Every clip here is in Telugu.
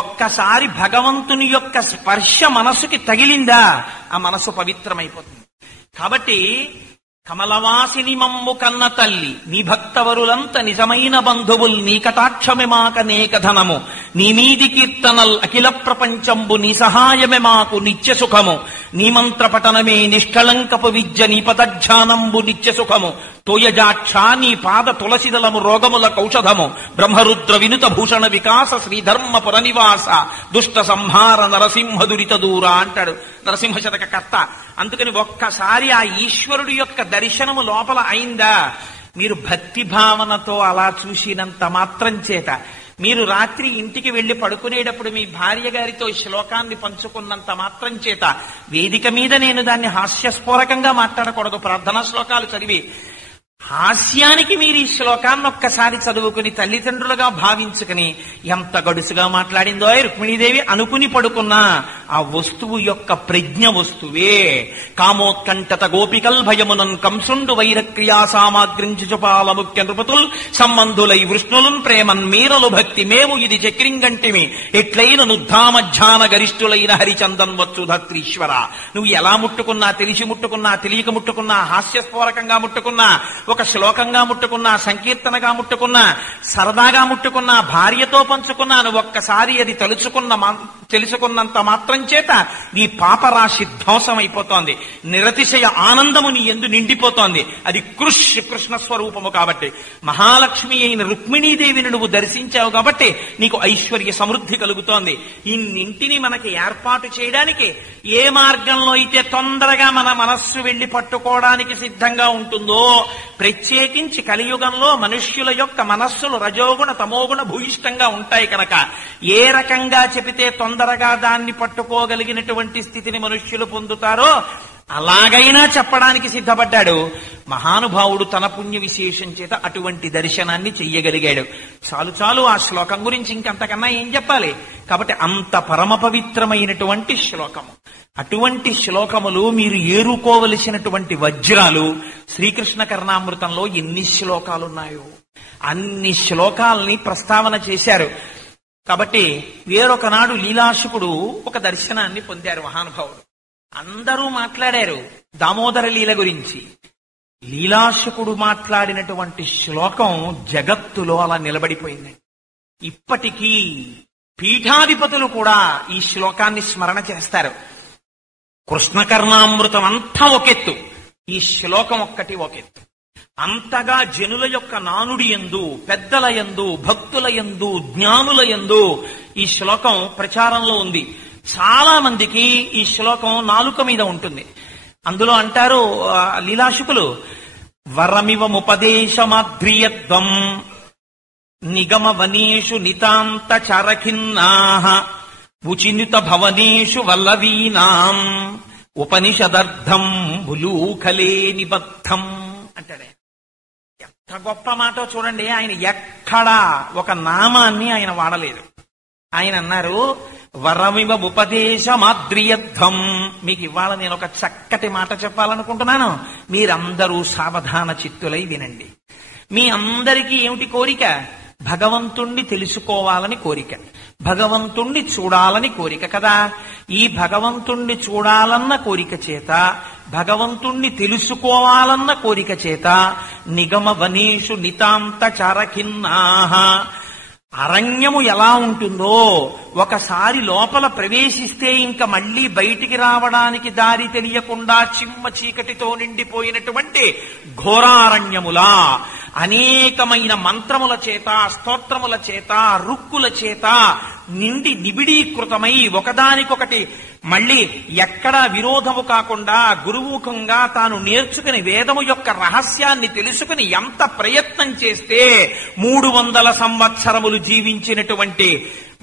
ఒక్కసారి భగవంతుని యొక్క స్పర్శ మనసుకి తగిలిందా ఆ మనసు పవిత్రమైపోతుంది. కాబట్టి కమలవాసిని మమ్ము కన్న తల్లి నీ భక్తవరులంత నిజమైన బంధువుల్ నీ కటాక్షమే మాకనేక ధనము నీ మీది కీర్తనల్ అఖిల ప్రపంచంబు నీ సహాయమే మాకు నిత్య సుఖము నీ మంత్ర పఠనమే నిష్కళంకపు విద్య నీ పదధ్యానంబు నిత్య సుఖము తోయజాక్ష నీ పాద తులసిదలము రోగముల కౌషధము బ్రహ్మరుద్ర వినుత భూషణ వికాస శ్రీధర్మ పురనివాస దుష్ట సంహార నరసింహ దురిత దూర అంటాడు నరసింహ శతక కర్త. అందుకని ఒక్కసారి ఆ ఈశ్వరుడి యొక్క దర్శనము లోపల అయిందా, మీరు భక్తి భావనతో అలా చూసినంత మాత్రం చేత, మీరు రాత్రి ఇంటికి వెళ్లి పడుకునేటప్పుడు మీ భార్య గారితో శ్లోకాన్ని పంచుకున్నంత మాత్రం చేత, వేదిక మీద నేను దాన్ని హాస్యస్ఫోరకంగా మాట్లాడకూడదు, ప్రార్థనా శ్లోకాలు చదివి హాస్యానికి మీరు ఈ శ్లోకాన్ని ఒక్కసారి చదువుకుని తల్లిదండ్రులుగా భావించుకుని ఎంత గడుసుగా మాట్లాడిందో రుక్మిణీదేవి అనుకుని పడుకున్నా ఆ వస్తువు యొక్క ప్రజ్ఞ వస్తువే. కామోత్కంఠత గోపికల్ భయమునన్ కంసుండు వైరక్రియా సామాగ్రించుపాల ముఖ్య నృపతుల్ సంబంధులై వృష్ణులున్ ప్రేమన్ మీరలు భక్తి మేము ఇది చక్రింగంటిమి ఎట్లైన నుద్ధామధ్యాన గరిష్ఠులైన హరిచందన్ వచ్చు ధత్రీశ్వర. నువ్వు ఎలా ముట్టుకున్నా, తెలిసి ముట్టుకున్నా, తెలియక ముట్టుకున్నా, హాస్యస్ఫోరకంగా ముట్టుకున్నా, ఒక శ్లోకంగా ముట్టుకున్నా, సంకీర్తనగా ముట్టుకున్నా, సరదాగా ముట్టుకున్నా, భార్యతో పంచుకున్నా, నువ్వు ఒక్కసారి అది తెలుసుకున్నంత మాత్రం చేత నీ పాపరాశి ధ్వంసం అయిపోతోంది. నిరతిశయ ఆనందము నీ యందు నిండిపోతోంది. అది కృష్ణ స్వరూపము కాబట్టి. మహాలక్ష్మి అయిన రుక్మిణీదేవిని నువ్వు దర్శించావు కాబట్టి నీకు ఐశ్వర్య సమృద్ధి కలుగుతోంది. ఇన్నింటిని మనకి ఏర్పాటు చేయడానికి ఏ మార్గంలో అయితే తొందరగా మన మనస్సు వెళ్లి పట్టుకోవడానికి సిద్ధంగా ఉంటుందో, ప్రత్యేకించి కలియుగంలో మనుష్యుల యొక్క మనస్సులు రజోగుణ తమోగుణ భూయిష్టంగా ఉంటాయి కనుక ఏ రకంగా చెబితే తొందరగా దాన్ని పట్టుకోగలిగినటువంటి స్థితిని మనుష్యులు పొందుతారో అలాగైనా చెప్పడానికి సిద్ధపడ్డాడు మహానుభావుడు. తన పుణ్య విశేషం చేత అటువంటి దర్శనాన్ని చెయ్యగలిగాడు. చాలు చాలు ఆ శ్లోకం గురించి ఇంకంతకన్నా ఏం చెప్పాలి. కాబట్టి అంత పరమ పవిత్రమైనటువంటి శ్లోకము. అటువంటి శ్లోకములు మీరు ఏరుకోవలసినటువంటి వజ్రాలు. శ్రీకృష్ణ కర్ణామృతంలో ఎన్ని శ్లోకాలున్నాయో అన్ని శ్లోకాలని ప్రస్తావన చేశారు. కాబట్టి వేరొకనాడు లీలాశుకుడు ఒక దర్శనాన్ని పొందారు మహానుభావుడు. అందరూ మాట్లాడారు దామోదర లీల గురించి. లీలాశుకుడు మాట్లాడినటువంటి శ్లోకం జగత్తులో అలా నిలబడిపోయింది. ఇప్పటికీ పీఠాధిపతులు కూడా ఈ శ్లోకాన్ని స్మరణ చేస్తారు. కృష్ణకర్ణామృతం అంతా ఒకెత్తు, ఈ శ్లోకం ఒక్కటి ఒకెత్తు. అంతగా జనుల యొక్క నానుడి యందు, పెద్దల యందు, భక్తుల యందు, జ్ఞానుల యందు ఈ శ్లోకం ప్రచారంలో ఉంది. చాలా మందికి ఈ శ్లోకం నాలుక మీద ఉంటుంది. అందులో అంటారు లీలాశుకులు, వరమివముపదేశమాద్రియత్వం నిగమ వనేషు నితాంత చరఖిన్నాః ఉచినుత భవనేషు వల్లవీనాం ఉపనిషదర్థం బులూఖలే నిబద్ధం అంటాడే. ఎంత గొప్ప మాటో చూడండి. ఆయన ఎక్కడా ఒక నామాన్ని ఆయన వాడలేదు. ఆయన అన్నారు వరమివ ఉపదేశమాద్రియత్వం. మీకు ఇవాళ నేను ఒక చక్కటి మాట చెప్పాలనుకుంటున్నాను. మీరందరూ సావధాన చిత్తులై వినండి. మీ అందరికీ ఏమిటి కోరిక? భగవంతుణ్ణి తెలుసుకోవాలని కోరిక, భగవంతుణ్ణి చూడాలని కోరిక కదా. ఈ భగవంతుణ్ణి చూడాలన్న కోరిక చేత, భగవంతుణ్ణి తెలుసుకోవాలన్న కోరిక చేత నిగమ వనేషు నితాంత చారఖిన్నాః. అరణ్యము ఎలా ఉంటుందో ఒకసారి లోపల ప్రవేశిస్తే ఇంకా మళ్లీ బయటికి రావడానికి దారి తెలియకుండా చిమ్మ చీకటితో నిండిపోయినటువంటి ఘోరారణ్యములా అనేకమైన మంత్రముల చేత, స్తోత్రముల చేత, రుక్కుల చేత నిండి నిబిడీకృతమై ఒకదానికొకటి మళ్లీ ఎక్కడా విరోధము కాకుండా గురుముఖంగా తాను నేర్చుకుని వేదము యొక్క రహస్యాన్ని తెలుసుకుని ఎంత ప్రయత్నం చేస్తే 300 సంవత్సరములు జీవించినటువంటి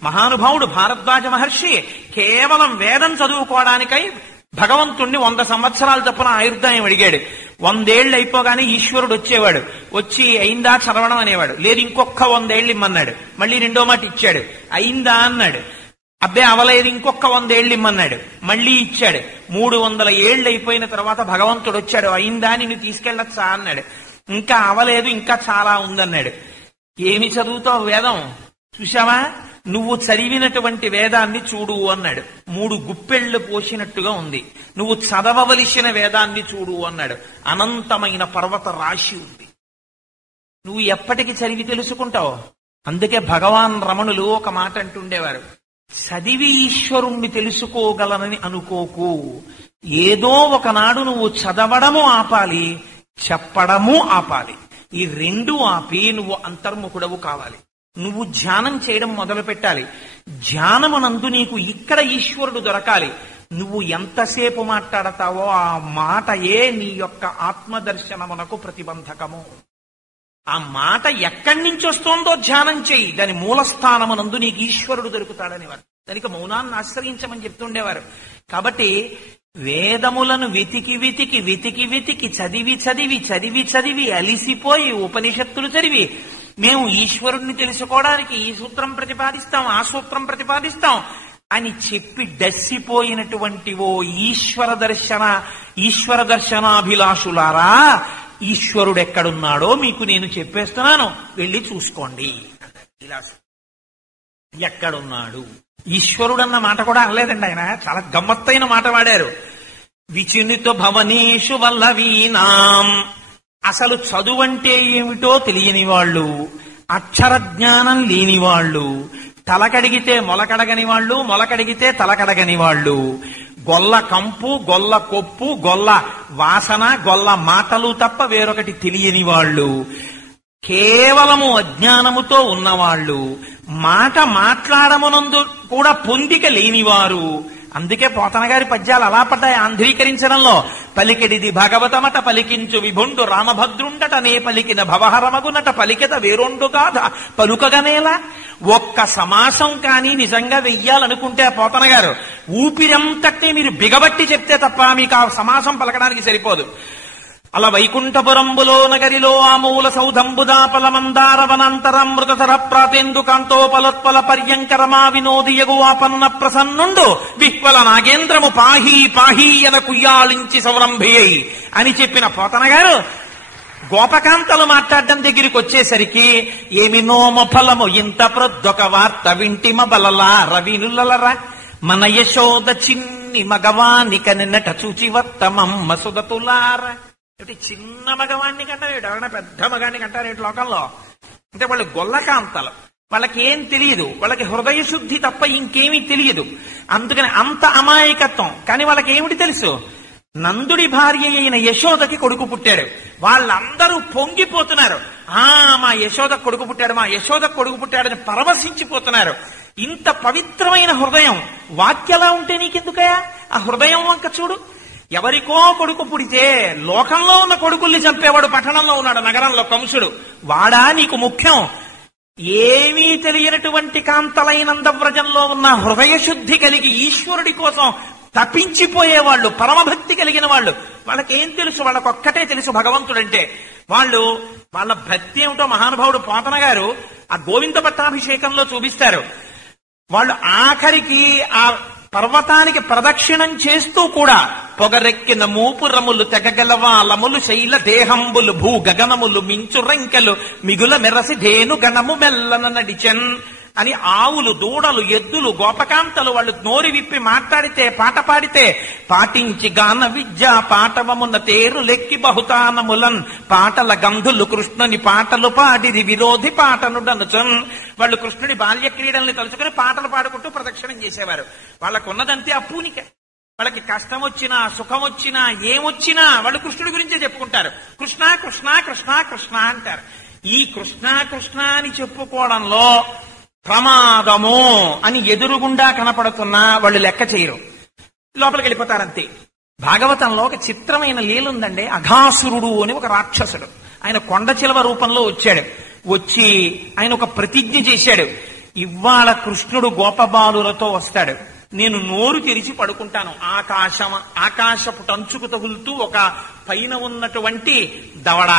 మహానుభావుడు భారద్వాజ మహర్షి కేవలం వేదం చదువుకోవడానికై భగవంతుణ్ణి 100 సంవత్సరాల తప్పున ఆయుర్దాయం అడిగాడు. 100 ఏళ్ళు అయిపోగానే ఈశ్వరుడు వచ్చేవాడు. వచ్చి అయిందా చదవడం అనేవాడు. లేదు ఇంకొక 100 ఏళ్ళు ఇమ్మన్నాడు. మళ్ళీ రెండో మాట ఇచ్చాడు. అయిందా అన్నాడు. అబ్బే అవలేదు ఇంకొక 100 ఏళ్ళు ఇమ్మన్నాడు. మళ్ళీ ఇచ్చాడు. 300 ఏళ్ళు అయిపోయిన తర్వాత భగవంతుడు వచ్చాడు. అయిందా నిన్ను తీసుకెళ్ళచ్చా అన్నాడు. ఇంకా అవలేదు, ఇంకా చాలా ఉందన్నాడు. ఏమి చదువుతావు వేదం? చూశావా నువ్వు చదివినటువంటి వేదాన్ని చూడు అన్నాడు. 3 గుప్పెళ్లు పోసినట్టుగా ఉంది. నువ్వు చదవవలసిన వేదాన్ని చూడు అన్నాడు. అనంతమైన పర్వత రాశి ఉంది. నువ్వు ఎప్పటికి చదివి తెలుసుకుంటావు. అందుకే భగవాన్ రమణులు ఒక మాట అంటుండేవారు, చదివి ఈశ్వరుణ్ణి తెలుసుకోగలనని అనుకోకు. ఏదో ఒకనాడు నువ్వు చదవడము ఆపాలి, చెప్పడము ఆపాలి. ఈ 2 ఆపి నువ్వు అంతర్ముఖుడవు కావాలి. నువ్వు ధ్యానం చేయడం మొదలు పెట్టాలి. ధ్యానమునందు నీకు ఇక్కడ ఈశ్వరుడు దొరకాలి. నువ్వు ఎంతసేపు మాట్లాడతావో ఆ మాటయే నీ యొక్క ఆత్మదర్శనమునకు ప్రతిబంధకము. ఆ మాట ఎక్కడి నుంచి వస్తోందో ధ్యానం చేయి. దాని మూలస్థానమునందు నీకు ఈశ్వరుడు దొరుకుతాడనేవారు. దానికి మౌనాన్ని ఆశ్రయించమని చెప్తుండేవారు. కాబట్టి వేదములను వెతికి వెతికి వెతికి వెతికి చదివి చదివి చదివి చదివి అలిసిపోయి ఉపనిషత్తులు చదివి మేము ఈశ్వరుణ్ణి తెలుసుకోవడానికి ఈ సూత్రం ప్రతిపాదిస్తాం, ఆ సూత్రం ప్రతిపాదిస్తాం అని చెప్పి డస్సిపోయినటువంటి ఓ ఈశ్వర దర్శనాభిలాషులారా, ఈశ్వరుడు ఎక్కడున్నాడో మీకు నేను చెప్పేస్తున్నాను, వెళ్ళి చూసుకోండి. ఇలా ఎక్కడున్నాడు ఈశ్వరుడు అన్న మాట కూడా అనలేదండి ఆయన. చాలా గమ్మత్తైన మాట వాడారు. విచినుత భవనేషు వల్లవీనాం. అసలు చదువు అంటే ఏమిటో తెలియని వాళ్ళు, అక్షర జ్ఞానం లేని వాళ్ళు, తలకడిగితే మొలకడగని వాళ్ళు, మొలకడిగితే తలకడగని వాళ్ళు, గొల్ల కంపు, గొల్ల కొప్పు, గొల్ల వాసన, గొల్ల మాటలు తప్ప వేరొకటి తెలియని వాళ్ళు, కేవలము అజ్ఞానముతో ఉన్నవాళ్ళు, మాట మాట్లాడమునందు కూడా పొందిక లేనివారు. అందుకే పోతన గారి పద్యాలు అలా పడ్డాయి ఆంధ్రీకరించడంలో. పలికిడిది భగవతమట పలికించు విభుండు రామభద్రుండట నే పలికిన భవహరమగునట పలికెద వేరొండు గాథ పలుకగనేలా. ఒక్క సమాసం కానీ నిజంగా వెయ్యాలనుకుంటే పోతన గారు ఊపిరంతటినీ మీరు బిగబట్టి చెప్తే తప్ప మీకు ఆ సమాసం పలకడానికి సరిపోదు. అలా వైకుంఠపురంబులో నగరిలో ఆమూల సౌధంబుదాపల మందార వనాంతరమృతధర ప్రాతేందు కాంతోపలోత్పల పర్యంకరమా వినోదియగు ఆపన్న ప్రసన్నుండు విహ్వల నాగేంద్రము పాహీ పాహీయన కుయ్యాళించి సౌరంభియ్యి అని చెప్పిన పోతన గారు గోపకాంతలు మాట్లాడడం దగ్గరికి వచ్చేసరికి ఏమి నోమ ఫలము ఇంత ప్రొద్దొక వార్త వింటిమ బలలా రవినులరా మన యశోద చిన్ని మగవాని కనినట చూచివత్తమమ్మ సుదతులారా. చిన్న మగవాణ్ణి కంటారు, ఎవరైనా పెద్ద మగాన్ని కంటారు లోకంలో. అంటే వాళ్ళు గొల్లకాంతలు, వాళ్ళకి ఏం తెలియదు, వాళ్ళకి హృదయ శుద్ధి తప్ప ఇంకేమీ తెలియదు. అందుకని అంత అమాయకత్వం. కానీ వాళ్ళకి ఏమిటి తెలుసు, నందుడి భార్య అయిన యశోదకి కొడుకు పుట్టాడు. వాళ్ళందరూ పొంగిపోతున్నారు. మా యశోద కొడుకు పుట్టాడు, మా యశోద కొడుకు పుట్టాడని పరవశించిపోతున్నారు. ఇంత పవిత్రమైన హృదయం వాక్యలా ఉంటే నీకెందుకయా? ఆ హృదయం వంక చూడు. ఎవరికో కొడుకు పుడితే లోకంలో ఉన్న కొడుకుల్ని చంపేవాడు పట్టణంలో ఉన్నాడు, నగరంలో కంసుడు. వాడా నీకు ముఖ్యం? ఏమీ తెలియనటువంటి కాంతలైనందవ్రజంలో ఉన్న హృదయ శుద్ధి కలిగి ఈశ్వరుడి కోసం తప్పించిపోయేవాళ్ళు, పరమభక్తి కలిగిన వాళ్ళు, వాళ్ళకేం తెలుసు? వాళ్ళకొక్కటే తెలుసు భగవంతుడంటే. వాళ్ళ భక్తి ఏమిటో మహానుభావుడు పోతన గారు ఆ గోవింద పట్టాభిషేకంలో చూపిస్తారు. వాళ్ళు ఆఖరికి ఆ పర్వతానికి ప్రదక్షిణం చేస్తూ కూడా పొగరెక్కిన మూపురములు తెగగలవాలములు శైల దేహంబులు భూ గగనములు మించు రంకెలు మిగుల మెరసి ధేను గణము మెల్లన నడిచెన్ అని ఆవులు, దూడలు, ఎద్దులు, గోపకాంతలు వాళ్ళు నోరి విప్పి మాట్లాడితే, పాట పాడితే పాటించి గాన విద్య పాటవమున్న తేరు లెక్కి బహుతానములన్ పాటల గంధులు కృష్ణుని పాటలు పాడిది విరోధి పాటనుడనుచన్. వాళ్ళు కృష్ణుడి బాల్య క్రీడల్ని తలుచుకుని పాటలు పాడుకుంటూ ప్రదక్షిణం చేసేవారు. వాళ్ళకున్నదంతే ఆ పూనిక. వాళ్ళకి కష్టం వచ్చినా సుఖం వచ్చినా ఏమొచ్చినా వాళ్ళు కృష్ణుడి గురించే చెప్పుకుంటారు. కృష్ణ కృష్ణ కృష్ణ కృష్ణ అంటారు. ఈ కృష్ణ కృష్ణ అని చెప్పుకోవడంలో ప్రమాదము అని ఎదురుగుండా కనపడుతున్నా వాళ్ళు లెక్క చేయరు, లోపలికి వెళ్ళిపోతారంతే. భాగవతంలో ఒక చిత్రమైన లీలుందండి. అఘాసురుడు అని ఒక రాక్షసుడు, ఆయన కొండ చిలవ రూపంలో వచ్చాడు. వచ్చి ఆయన ఒక ప్రతిజ్ఞ చేశాడు. ఇవాళ కృష్ణుడు గోపబాలులతో వస్తాడు, నేను నోరు తెరిచి పడుకుంటాను. ఆకాశపు టంచుకు తగులుతూ ఒక పైన ఉన్నటువంటి దవడ,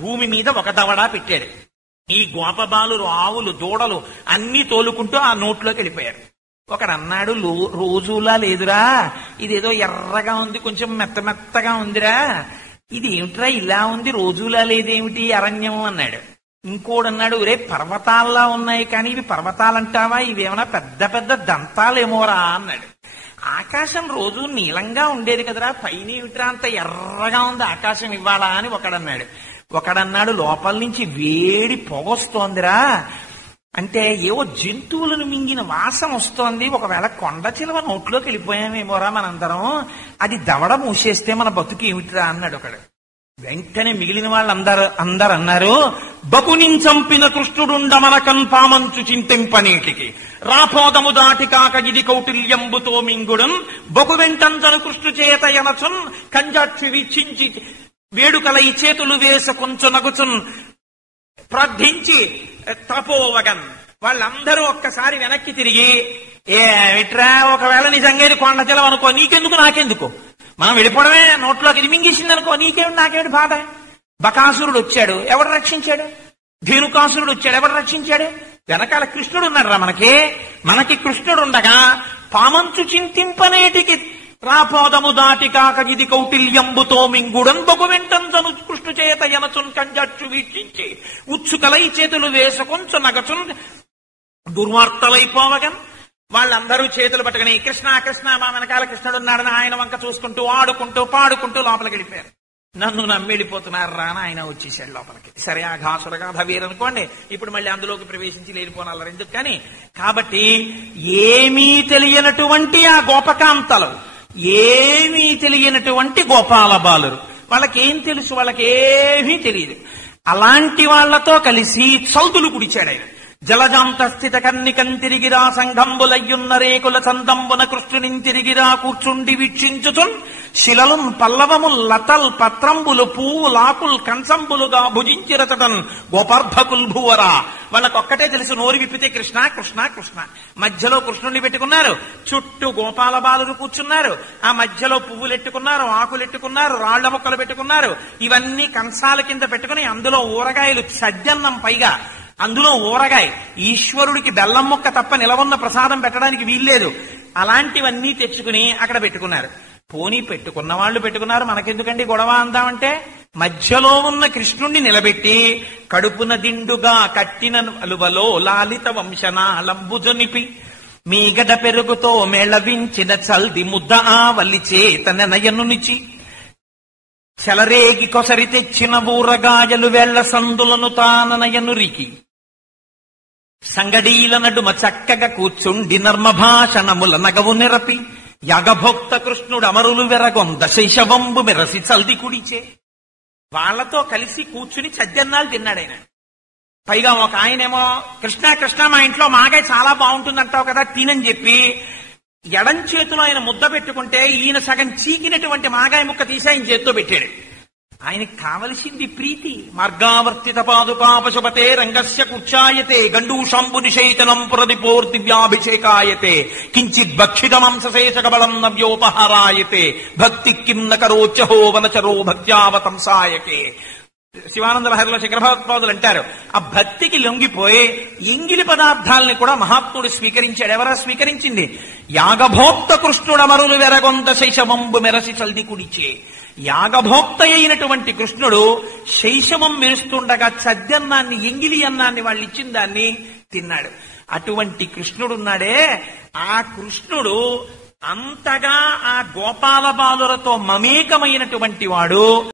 భూమి మీద ఒక దవడ పెట్టాడు. ఈ గోపబాలురు ఆవులు, దూడలు అన్ని తోలుకుంటూ ఆ నోట్లోకి వెళ్ళిపోయారు. ఒకడు అన్నాడు, రోజులా లేదురా, ఇదేదో ఎర్రగా ఉంది, కొంచెం మెత్త మెత్తగా ఉందిరా, ఇది ఏమిట్రా ఇలా ఉంది, రోజులా లేదేమిటి అరణ్యం అన్నాడు. ఇంకోడన్నాడు, రే పర్వతాల్లా ఉన్నాయి కానీ ఇవి పర్వతాలంటావా, ఇవేమన్నా పెద్ద పెద్ద దంతాలేమోరా అన్నాడు. ఆకాశం రోజు నీలంగా ఉండేది కదరా, పైన ఏమిట్రా అంత ఎర్రగా ఉంది ఆకాశం ఇవ్వాలా అని ఒకడన్నాడు లోపల నుంచి వేడి పొగొస్తోందిరా అంటే ఏవో జంతువులను మింగిన వాసన వస్తోంది, ఒకవేళ కొండ చిలువ నోట్లోకి వెళ్ళిపోయామేమోరా మనందరం, అది దవడ మూసేస్తే మన బతుకు ఏమిట్రా అన్నాడు ఒకడు. వెంటనే మిగిలిన వాళ్ళందరూ అన్నారు, బకునిం చంపిన కృష్ణుడుండమనకన్ పామంచు చింతింపనీటికి రాపోదము దాటి కాక ఇది కౌటిల్యంబుతో మింగుడం బకు వెంటంచను కృష్ణు చేత ఎనచున్ కంజాక్షి వీక్షించి వేడుకలై చేతులు వేస కొంచెం నగుచున్ ప్రార్థించి తపోవగన్. వాళ్ళందరూ ఒక్కసారి వెనక్కి తిరిగి, ఏమిట్రా ఒకవేళ నిజంగా ఇది కొండ జలం అనుకో, నీకెందుకు నాకెందుకు, మనం వెళ్ళిపోవడమే, నోట్లోకి ఇది మింగేసింది అనుకో, నీకేమిటి నాకేమిటి బాధ. బకాసురుడు వచ్చాడు, ఎవడు రక్షించాడు? ధేనుకాసురుడు వచ్చాడు, ఎవడు రక్షించాడు? వెనకాల కృష్ణుడు ఉన్నాడు రా మనకి కృష్ణుడు ఉండగా పామంచు చింతింపనేటికి రాపోదము దాటి కాక ఇది కౌటిల్యంబుతో మింగుడం బొగు వెంటంచను కృష్ణు చేత ఎనచున్ కంజచ్చు వీక్షించి ఉత్సుకలై చేతులు వేసుకొంచు నగచున్ దుర్వార్తలైపోవగన్. వాళ్ళందరూ చేతులు పట్టుకుని కృష్ణ కృష్ణ మా వెనకాల కృష్ణుడు ఉన్నాడని ఆయన వంక చూసుకుంటూ ఆడుకుంటూ పాడుకుంటూ లోపలికి వెళ్ళిపోయారు. నన్ను నమ్మి వెళ్ళిపోతున్నారు రాని ఆయన వచ్చేసాడు లోపలికి. సరే ఆ ఘాసురగాథ వేరనుకోండి, ఇప్పుడు మళ్ళీ అందులోకి ప్రవేశించి లేనిపోనాలరు ఎందుకు కానీ. కాబట్టి ఏమీ తెలియనటువంటి ఆ గోపకాంతలు, ఏమీ తెలియనటువంటి గోపాల బాలురు, వాళ్ళకేం తెలుసు, వాళ్ళకేమీ తెలియదు. అలాంటి వాళ్లతో కలిసి చౌతులు కుడిచాడు ఆయన. జలజాంత స్థిత కన్నికం తిరిగిరా సంఘంబులయ్యున్న రేకుల చందంబున కృష్ణుని తిరిగిరా కూర్చుండి వీక్షించుచున్ శిలలున్ పల్లవముల్ లతల్ పత్రంబులు పువ్వులాకుల్ కంచంబులుగా భుజించిరచటన్ గోపార్ధకుల్ భూవరా. వాళ్ళకొక్కటే తెలుసు, నోరు విప్పితే కృష్ణ కృష్ణ కృష్ణ. మధ్యలో కృష్ణుడిని పెట్టుకున్నారు, చుట్టూ గోపాల బాలురు కూర్చున్నారు, ఆ మధ్యలో పువ్వులెట్టుకున్నారు, ఆకులెట్టుకున్నారు, రాళ్ల మొక్కలు పెట్టుకున్నారు. ఇవన్నీ కంసాల కింద పెట్టుకుని అందులో ఊరగాయలు సజ్జన్నం, పైగా అందులో ఊరగాయ. ఈశ్వరుడికి బెల్లం మొక్క తప్ప నిలవన్న ప్రసాదం పెట్టడానికి వీల్లేదు. అలాంటివన్నీ తెచ్చుకుని అక్కడ పెట్టుకున్నారు. పోనీ పెట్టుకున్న వాళ్ళు పెట్టుకున్నారు, మనకెందుకండి గొడవ అందామంటే. మధ్యలో ఉన్న కృష్ణుణ్ణి నిలబెట్టి కడుపున దిండుగా కట్టిన అలువలో లాలిత వంశన లంబుజొనిపి మీగడ పెరుగుతో మేళవించిన చల్ది ముద్ద ఆ వల్లిచే తన నయనునిచి చెలరేగి కొసరి తెచ్చిన ఊరగాయలు వేళ్ల సందులను తాననయనురికి సంగడీల నడుమ చక్కగా కూర్చుండి నర్మభాషణముల నగవు నిరపి యాగభోక్త కృష్ణుడు అమరులు వెరగొంద శైశవంబు మెరసి చల్ది కుడిచే. వాళ్లతో కలిసి కూర్చుని చద్దన్నాలు తిన్నాడు ఆయన. పైగా ఒక ఆయనేమో కృష్ణ కృష్ణ మా ఇంట్లో మాగాయ చాలా బాగుంటుందంటావు కదా తినని చెప్పి ఎడం చేతిలో ఆయన ముద్ద పెట్టుకుంటే ఈయన సగం చీకినటువంటి మాగాయ ముక్క తీసి ఆయన చేతితో పెట్టాడు. ఆయనకి కావలసింది ప్రీతి. మార్గావర్తిత పాదుకా పశుపతే రంగస్య కుచ్చాయతే గండూషంబు నిశైతనం ప్రదిపోర్ దివ్యాభిషేకాయతే కించిత్ భక్షిత మాంసశేషకబలం నవ్యోపహారాయతే భక్తి కిం నకరోచహో వనచరో భక్త్యావతంసాయకే. శివానంద లహరిలో శంకర భగవత్పాదులు అంటారు, ఆ భక్తికి లొంగిపోయి ఎంగిలి పదార్థాలని కూడా మహాత్ముడు స్వీకరించాడు. ఎవరా స్వీకరించింది? యాగభోక్త కృష్ణుడు అమరులు వెరగొంద శైశవంబు మెరసి చల్ది కుడిచే. యాగభోక్త అయినటువంటి కృష్ణుడు శైశవం మెరుస్తుండగా చద్దన్నాన్ని, ఎంగిలి అన్నాన్ని వాళ్ళు ఇచ్చిన దాన్ని తిన్నాడు. అటువంటి కృష్ణుడున్నాడే, ఆ కృష్ణుడు అంతగా ఆ గోపాల బాలులతో మమేకమైనటువంటి వాడు.